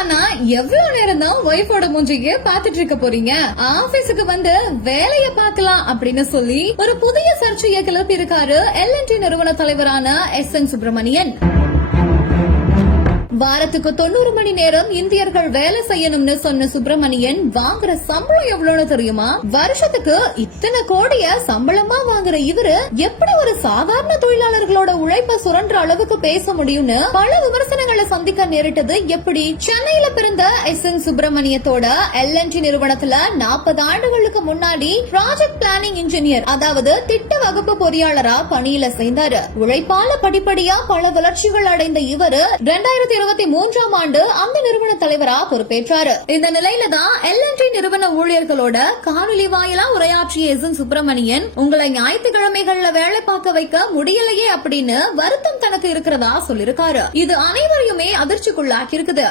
ஆனா எவ்வளவு நேரம் தான் ஒய்ஃபோட மூஞ்சிக்கு பாத்துட்டு இருக்க போறீங்க? ஆபீஸுக்கு வந்து வேலைய பார்க்கலாம் அப்படின்னு சொல்லி ஒரு புதிய சர்ச்சையை கிளப்பி இருக்காரு L&T நிறுவன தலைவரான SN சுப்பிரமணியன். வாரத்துக்கு 90 மணி நேரம் இந்தியர்கள் வேலை செய்யணும்னு சொன்ன சுப்பிரமணியன் வாங்குற சம்பளம் எவ்வளவுன்னு தெரியுமா? வருஷத்துக்கு இத்தனை கோடிய சம்பளமா வாங்குற இவரு எப்படி ஒரு சாதாரண தொழிலாளர்களோட உழைப்ப சுரண்ட அளவுக்கு பேச முடியும்னு பல விமர்சனங்களை சந்திக்க நேரிட்டது எப்படி? சென்னையில பிறந்த SN சுப்பிரமணியத்தோட L&T நிறுவனத்துல 40 ஆண்டுகளுக்கு முன்னாடி ப்ராஜெக்ட் பிளானிங் இன்ஜினியர், அதாவது திட்ட வகுப்பு பொறியாளரா பணியில சேர்ந்தாரு. உழைப்பால படிப்படியா பல வளர்ச்சிகள் அடைந்த இவரு 2023ஆம் ஆண்டு அந்த நிறுவன தலைவரா பொறுப்பேற்றாரு. இந்த நிலையில தான் L&T நிறுவன ஊழியர்களோட காணொலி வாயிலா உரையாற்றிய SN சுப்பிரமணியன், உங்களை ஞாயிற்றுக்கிழமைகள்ல வேலை பார்க்க வைக்க முடியலையே அப்படின்னு வருத்தம் தனக்கு இருக்கிறதா சொல்லிருக்காரு. இது அனைவரையுமே அதிர்ச்சிக்குள்ளாக்கி இருக்குது.